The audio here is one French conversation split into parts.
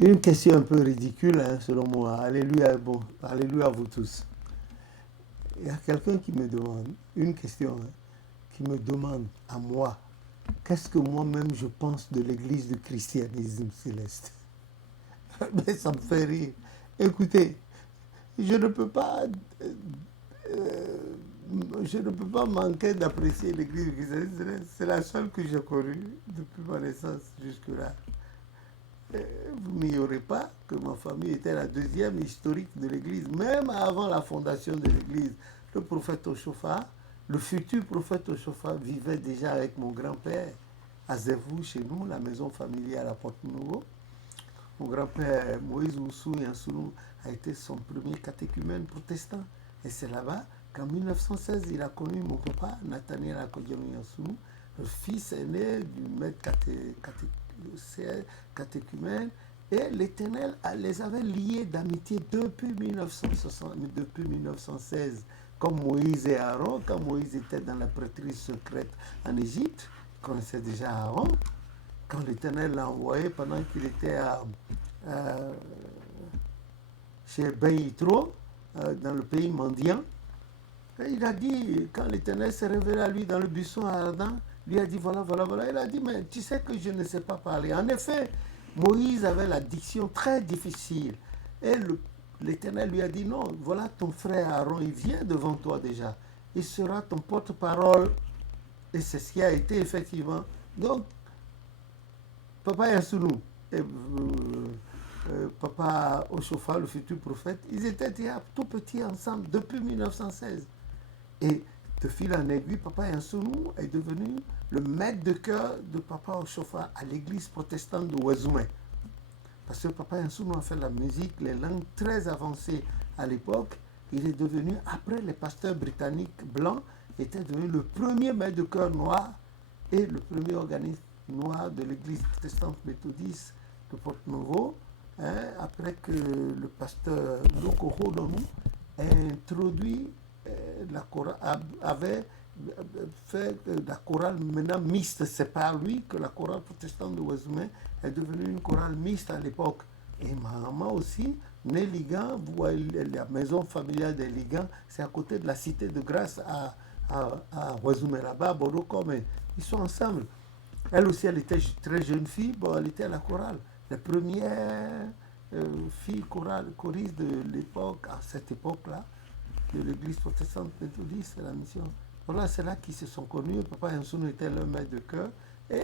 Une question un peu ridicule, hein, selon moi. Alléluia, bon, alléluia à vous tous. Il y a quelqu'un qui me demande, une question, hein, qui me demande à moi, qu'est-ce que moi-même je pense de l'église du christianisme céleste? Mais ça me fait rire. Écoutez, je ne peux pas, euh, je ne peux pas manquer d'apprécier l'église du christianisme céleste. C'est la seule que j'ai connue depuis ma naissance jusque-là. Vous n'ignorez pas que ma famille était la deuxième historique de l'Église, même avant la fondation de l'Église. Le prophète Oshofa, le futur prophète Oshofa vivait déjà avec mon grand-père à Zévou, chez nous, la maison familiale à Porte-Nouveau. Mon grand-père Moïse Moussou Yansounou a été son premier catéchumène protestant. Et c'est là-bas qu'en 1916, il a connu mon papa, Nathaniel Akodjamou Yansounou, le fils aîné du maître catéchumène. Et l'Éternel les avait liés d'amitié depuis 1960, depuis 1916. Comme Moïse et Aaron, quand Moïse était dans la prêtrise secrète en Égypte, il connaissait déjà Aaron. Quand l'Éternel l'a envoyé pendant qu'il était à- chez Ben Yitro, dans le pays mendiant, il a dit, quand l'Éternel s'est révélé à lui dans le buisson ardent, lui a dit voilà, voilà, voilà. Il a dit, mais tu sais que je ne sais pas parler. En effet, Moïse avait la diction très difficile. Et l'Éternel lui a dit, non, voilà ton frère Aaron, il vient devant toi déjà. Il sera ton porte-parole. Et c'est ce qui a été effectivement. Donc, Papa Yassounou et Papa Oshofa, le futur prophète, ils étaient déjà tout petits ensemble depuis 1916. Et de fil en aiguille, Papa Yansounou est devenu le maître de chœur de Papa Oshofa à l'église protestante de Ouazoumé. Parce que Papa Yansounou a fait la musique, les langues très avancées à l'époque. Il est devenu, après les pasteurs britanniques blancs, était devenu le premier maître de chœur noir et le premier organisme noir de l'église protestante méthodiste de Porte-Nouveau, hein, après que le pasteur Lokoro Donou ait introduit la chorale, avait fait la chorale maintenant mixte. C'est par lui que la chorale protestante de Ouazoumé est devenue une chorale mixte à l'époque. Et ma maman aussi, née Ligan, vous voyez la maison familiale des Ligans, c'est à côté de la cité de Grâce à Ouazoumé là-bas, à Bordeaux, mais ils sont ensemble. Elle aussi, elle était très jeune fille, bon, elle était à la chorale. La première fille choriste de l'époque, à cette époque-là, de l'église protestante méthodiste, c'est la mission. Voilà, c'est là qu'ils se sont connus. Papa Yansounou était leur maître de cœur. Et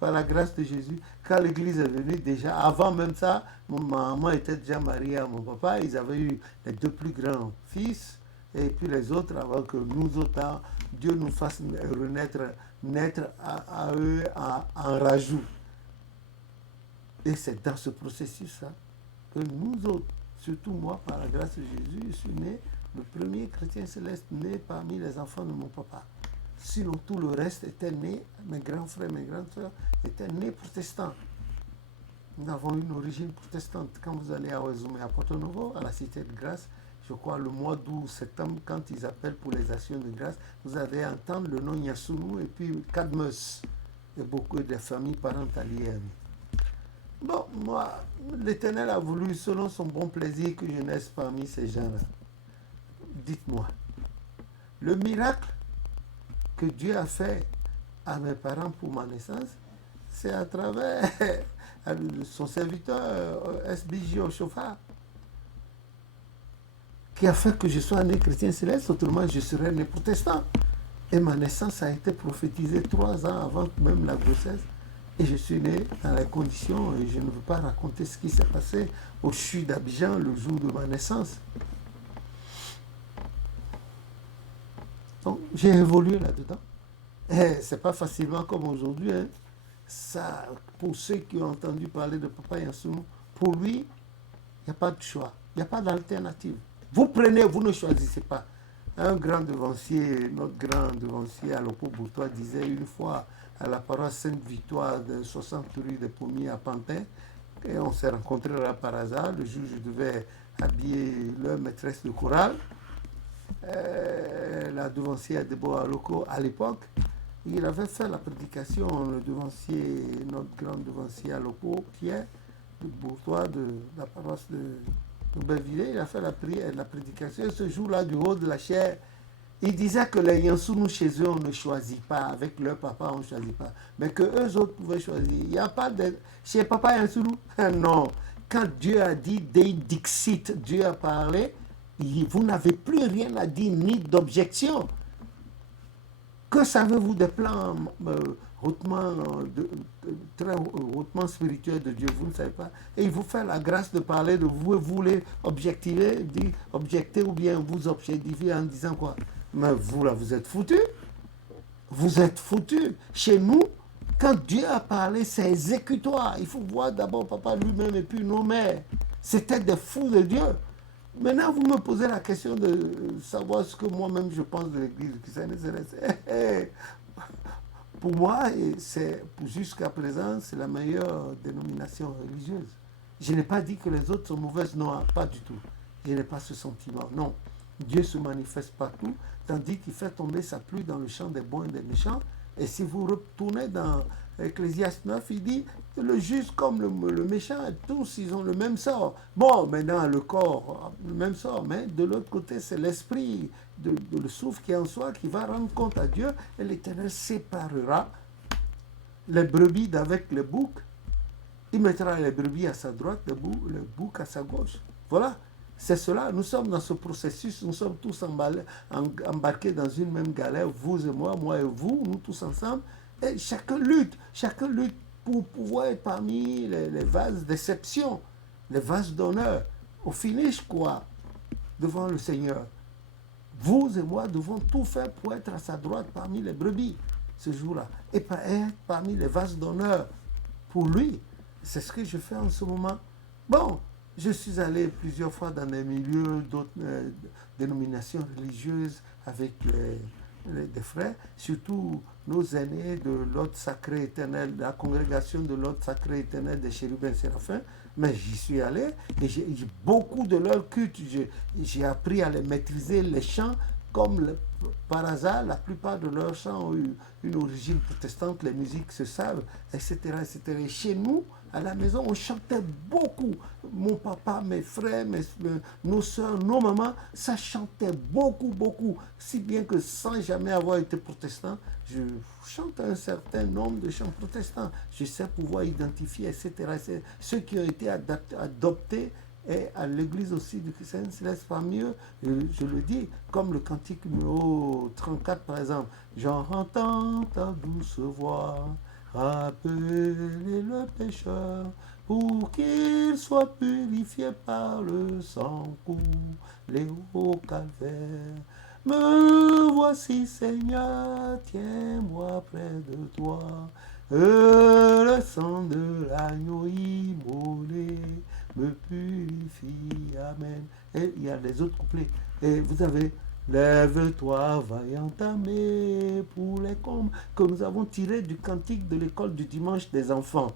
par la grâce de Jésus, quand l'église est venue, déjà, avant même ça, ma maman était déjà mariée à mon papa. Ils avaient eu les deux plus grands fils. Et puis les autres, avant que nous autres, Dieu nous fasse renaître, naître à eux en rajout. Et c'est dans ce processus-là que nous autres, surtout moi, par la grâce de Jésus, je suis né le premier chrétien céleste né parmi les enfants de mon papa. Sinon, tout le reste était né, mes grands frères, mes grandes soeurs étaient nés protestants. Nous avons une origine protestante. Quand vous allez à Ouazoumé, à Porto Novo, à la Cité de Grâce, je crois le mois d'août, septembre, quand ils appellent pour les actions de grâce, vous allez entendre le nom Yassounou et puis Cadmus et beaucoup de familles parentalières. Bon, moi, l'Éternel a voulu, selon son bon plaisir, que je naisse parmi ces gens-là. Dites-moi, le miracle que Dieu a fait à mes parents pour ma naissance, c'est à travers son serviteur SBJ Oshofa qui a fait que je sois né chrétien céleste, autrement je serais né protestant. Et ma naissance a été prophétisée 3 ans avant même la grossesse. Et je suis né dans les conditions, et je ne veux pas raconter ce qui s'est passé au CHU d'Abidjan le jour de ma naissance. Donc j'ai évolué là-dedans. Et c'est pas facilement comme aujourd'hui. Hein. Ça, pour ceux qui ont entendu parler de Papa Yansounou, pour lui, il n'y a pas de choix, il n'y a pas d'alternative. Vous prenez, vous ne choisissez pas. Un grand devancier, notre grand devancier à l'Oppo Bourtois disait une fois à la paroisse Sainte-Victoire de 60 rue des Pommiers à Pantin, et on s'est rencontrés là par hasard, le jour où je devais habiller leur maîtresse de chorale, la devancière de Boa Loco à l'époque, il avait fait la prédication, le devancier, notre grand devancier à Loco, Pierre, le bourgeois de la paroisse de Belvilliers, il a fait la prière, la prédication. Et ce jour-là, du haut de la chair, il disait que les Yansounous chez eux, on ne choisit pas. Avec leur papa, on ne choisit pas. Mais que eux autres pouvaient choisir. Il n'y a pas de... Chez papa Yansounou, non. Quand Dieu a dit, Dei Dixit, Dieu a parlé, vous n'avez plus rien à dire, ni d'objection. Que savez-vous des plans hautement, très hautement spirituels de Dieu? Vous ne savez pas. Et il vous fait la grâce de parler de vous et vous voulez objectiver, objecter ou bien vous objectifier en disant quoi? Mais vous là, vous êtes foutus. Vous êtes foutus. Chez nous, quand Dieu a parlé, c'est exécutoire. Il faut voir d'abord papa lui-même et puis nos mères. C'était des fous de Dieu. Maintenant, vous me posez la question de savoir ce que moi-même je pense de l'Église chrétienne. Pour moi, jusqu'à présent, c'est la meilleure dénomination religieuse. Je n'ai pas dit que les autres sont mauvaises, non, pas du tout. Je n'ai pas ce sentiment, non. Dieu se manifeste partout, tandis qu'il fait tomber sa pluie dans le champ des bons et des méchants. Et si vous retournez dans Ecclésiaste 9, il dit le juste comme le méchant, tous ils ont le même sort. Bon, maintenant le corps, le même sort, mais de l'autre côté, c'est l'esprit, le souffle qui est en soi qui va rendre compte à Dieu et l'Éternel séparera les brebis d'avec les boucs. Il mettra les brebis à sa droite, les boucs à sa gauche. Voilà. C'est cela, nous sommes dans ce processus, nous sommes tous embarqués dans une même galère, vous et moi et vous, nous tous ensemble, et chacun lutte pour pouvoir être parmi les vases d'exception, les vases d'honneur, au finish quoi, devant le Seigneur. Vous et moi devons tout faire pour être à sa droite parmi les brebis ce jour-là, et être parmi les vases d'honneur pour lui. C'est ce que je fais en ce moment. Bon, je suis allé plusieurs fois dans des milieux d'autres dénominations religieuses avec des frères, surtout nos aînés de l'ordre sacré éternel, de la congrégation de l'ordre sacré éternel des chérubins séraphins. Mais j'y suis allé et j'ai beaucoup de leurs cultes. J'ai appris à les maîtriser, les chants, comme par hasard, la plupart de leurs chants ont eu une origine protestante, les musiques se savent, etc., etc. Et chez nous, à la maison, on chantait beaucoup. Mon papa, mes frères, nos soeurs, nos mamans, ça chantait beaucoup, beaucoup. Si bien que sans jamais avoir été protestant, je chante un certain nombre de chants protestants. Je sais pouvoir identifier, etc. Ceux qui ont été adoptés et à l'église aussi du Christ Céleste parmi eux, je le dis, comme le cantique numéro 34 par exemple. J'entends ta douce voix rappeler le pécheur pour qu'il soit purifié par le sang coulé au calvaire. Me voici Seigneur, tiens-moi près de toi. Le sang de l'agneau immolé me purifie, amen. Et il y a les autres couplets. Et vous avez lève-toi, vaillant armée pour les combats que nous avons tiré du cantique de l'école du dimanche des enfants.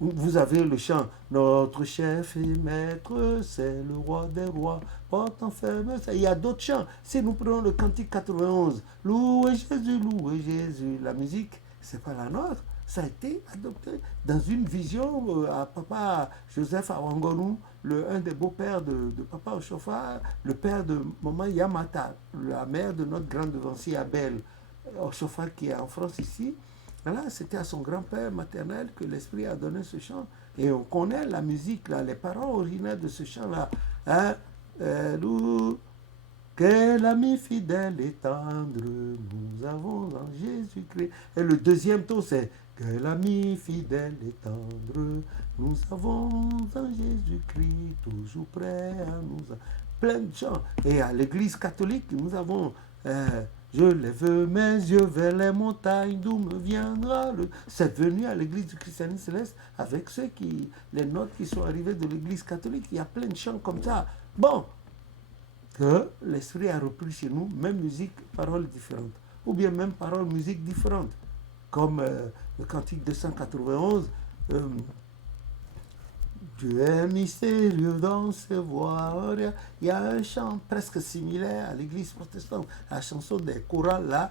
Vous avez le chant, notre chef et maître, c'est le roi des rois, porte enferme. Il y a d'autres chants. Si nous prenons le cantique 91, louez Jésus, la musique, c'est pas la nôtre. Ça a été adopté dans une vision à papa Joseph Awangonou, un des beaux-pères de papa Oshofa, le père de maman Yamata, la mère de notre grand devancier Abel Oshofa qui est en France ici. Voilà, c'était à son grand-père maternel que l'Esprit a donné ce chant. Et on connaît la musique, là, les paroles originales de ce chant-là. Hein? Que l'ami fidèle et tendre, nous avons en Jésus-Christ. Et le deuxième tour, c'est que l'ami fidèle et tendre, nous avons en Jésus-Christ, toujours prêt à nous... Plein de chants. Et à l'église catholique, nous avons... je lève mes yeux vers les montagnes, d'où me viendra le... C'est venu à l'église du christianisme céleste avec les notes qui sont arrivées de l'église catholique. Il y a plein de chants comme ça. Bon, que l'Esprit a repris chez nous, même musique, paroles différentes. Ou bien même paroles, musique différentes. Comme le cantique 291, Dieu est mystérieux dans ses voix. Il y a un chant presque similaire à l'église protestante, la chanson des chorales là.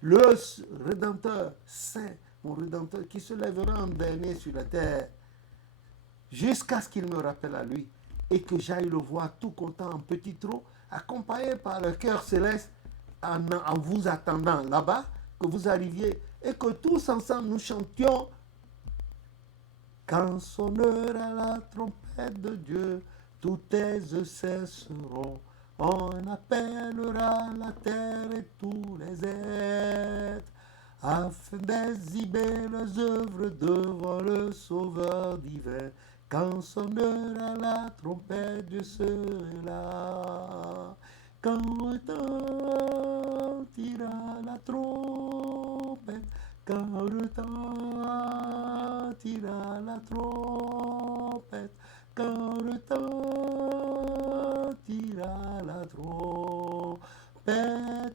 le Rédempteur saint, mon Rédempteur, qui se lèvera en dernier sur la terre, jusqu'à ce qu'il me rappelle à lui, et que j'aille le voir tout content en petit trot, accompagné par le cœur céleste, en vous attendant là-bas, que vous arriviez, et que tous ensemble nous chantions quand sonnera la trompette de Dieu, toutes aises cesseront. On appellera la terre et tous les êtres, afin d'exhiber leurs œuvres devant le Sauveur divin. Quand sonnera la trompette, Dieu sera là. Quand retentira la trompette, quand retentira la trompette, quand retentira la trompette,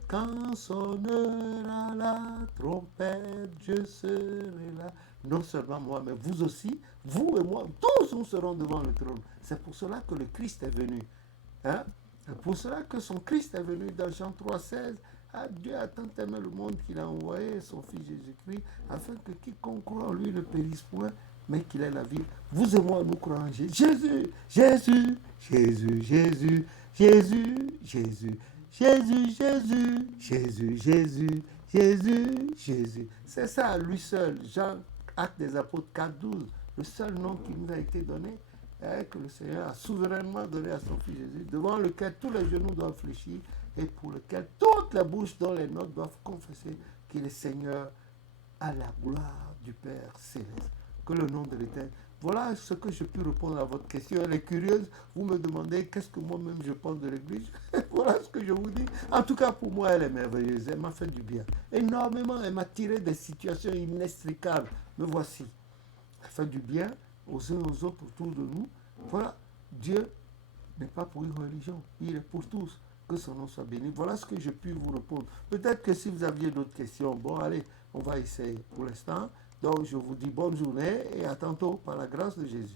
quand sonnera la trompette, je serai là. Non seulement moi, mais vous aussi, vous et moi, tous nous serons devant le trône. C'est pour cela que le Christ est venu. Hein? C'est pour cela que son Christ est venu dans Jean 3,16. Ah, Dieu a tant aimé le monde qu'il a envoyé son Fils Jésus-Christ, afin que quiconque croit en lui ne périsse point, mais qu'il ait la vie. Vous et moi, nous croyons en Jésus. Jésus, Jésus, Jésus, Jésus, Jésus, Jésus, Jésus, Jésus, Jésus, Jésus, Jésus, Jésus. C'est ça, lui seul. Jean, Actes des Apôtres 4,12, le seul nom qui nous a été donné, que le Seigneur a souverainement donné à son Fils Jésus, devant lequel tous les genoux doivent fléchir et pour lequel toutes les bouches dont les notes doivent confesser qu'il est Seigneur, à la gloire du Père céleste. Que le nom de l'Éternel. Voilà ce que je peux répondre à votre question. Elle est curieuse. Vous me demandez qu'est-ce que moi-même je pense de l'Église. Voilà ce que je vous dis. En tout cas, pour moi, elle est merveilleuse. Elle m'a fait du bien. Énormément. Elle m'a tiré des situations inextricables. Me voici. Elle fait du bien aux uns aux autres autour de nous. Voilà. Dieu n'est pas pour une religion. Il est pour tous. Que son nom soit béni. Voilà ce que je puis vous répondre. Peut-être que si vous aviez d'autres questions, bon, allez, on va essayer pour l'instant. Donc, je vous dis bonne journée et à tantôt par la grâce de Jésus.